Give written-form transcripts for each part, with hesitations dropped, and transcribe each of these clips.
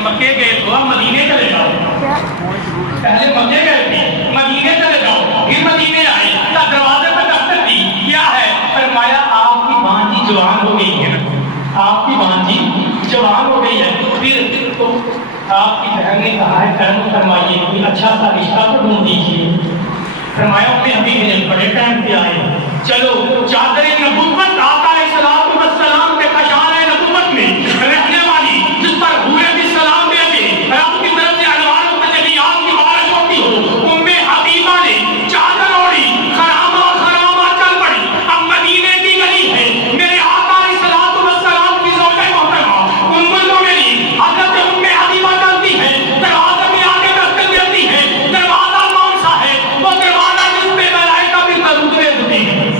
مکے گئے تو اب مدینے چلے جاؤ. پہلے مکے گئے تھے, مدینے چلے جاؤ, پھر مدینے آئے, دروازے پر دستک دی, کیا ہے؟ فرمایا آپ کی بھانجی جوان ہو گئی ہے, آپ کی بھانجی جوان ہو گئی ہے. پھر تو آپ کی بہن نے کہا ہے کرم فرمائیے کوئی اچھا سا رشتہ تو ڈھونڈ دیجیے. فرمایا اپنے حبیب نے بڑے ٹائم پہ آئے, چلو چادر نبوت آقا علیہ السلام کے کشان نبوت میں رہنے والی جس پر حور بھی سلام دے کے رب کی طرف سے انوار و تجلیات کی بارش ہوتی ہو, ام حبیبہ نے چادر اوڑھی, خرامہ چل پڑی. اب مدینے کی گلی ہے, میرے آقا علیہ السلام کی زوجہ محترمہ ام المؤمنین حضرت ام حبیبہ چلتی ہے, دروازے میں آگے دستک دیتی ہے. دروازہ کون سا ہے؟ وہ دروازہ جس پہ ملائکہ بھی درود بھیجتے ہیں,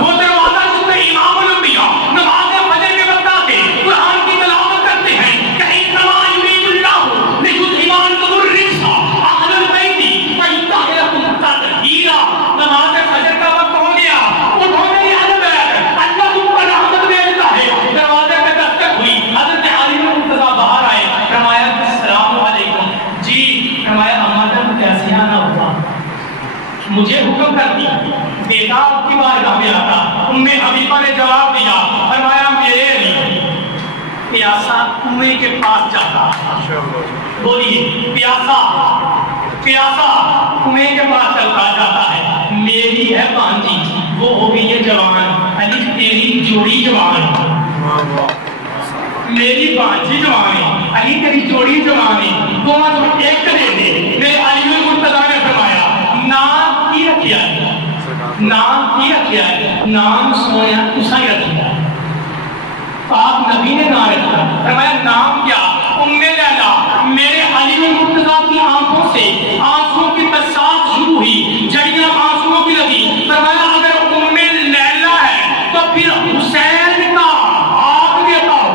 وہ دروازہ جس پہ امام الانبیاء نماز فجر کے وقت آتے قرآن کی تلاوت کرتے ہیں. کہیں کما یرید اللہ ليذهب عنکم الرجس اہل البیت ویطہرکم تطہیرا. نماز فجر کا وقت ہو گیا, اٹھو میری اہل بیت, اللہ تم پر رحمت بھیجتا ہے. دروازے پہ دستک ہوئی, حضرت علی مرتضیٰ باہر آئے, فرمایا السلام علیکم. جی. فرمایا اما جان کیسے آنا ہوگا, مجھے حکم کر دی, بیٹا آپ کی بارگاہ میں آتا. ام حبیبہ نے جواب دیا, فرمایا میرے لیے پیاسا کنویں کے پاس جاتا. بولیے پیاسا کنویں کے پاس چلتا جاتا ہے. میری ہے بانجی, وہ ہو گئی ہے جوان, علی تیری جوڑی جوان, میری بانجی جوان ہے, علی تیری جوڑی جوان ہے, دونوں ایک دے دے. میرے علی مرتضیٰ نے فرمایا نام کی رکھیا ہے, نام کی رکھیا ہے, نام سویا تسا ہی رکھیا ہے, پاک نبی نے نام رکھا. فرمایا نام کیا؟ ام لیلا. میرے علی مرتضیٰ کی آنکھوں سے آنسوں کی برسات شروع ہوئی, جڑیاں آنسوں کی لگی. فرمایا اگر ام لیلا ہے تو پھر حسین کا ہاتھ دیتا ہوں,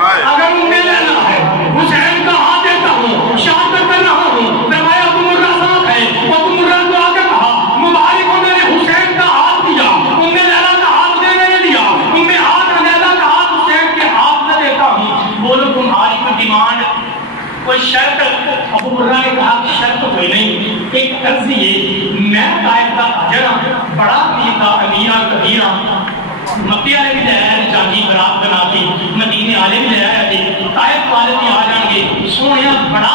اگر ام لیلا ہے حسین کا ہاتھ دیتا ہوں, شہادت کر رہا ہوں. فرمایا ابو مرہ ساتھ ہے, ابو مرہ کو آ کے کہا مبارک ہو, میں نے حسین کا ہاتھ دیا, ام لیلا کا ہاتھ دے نہیں دیا, ام لیلا کا ہاتھ حسین کے ہاتھ نہ دیتا ہوں. بولو تمہاری کوئی ڈیمانڈ, کوئی شرط؟ ابو مرہ نے کہا کہ شرط کوئی نہیں, ایک قرض یہ, میں طائف کا اجرا بڑا امیر تھا, امیرہ کبیرہ. مکے والے بھی لے آئے چاندی برات بنا کے, مدینے والے بھی لے آئے, طائف والے بھی آ جائیں گے, سونے بڑا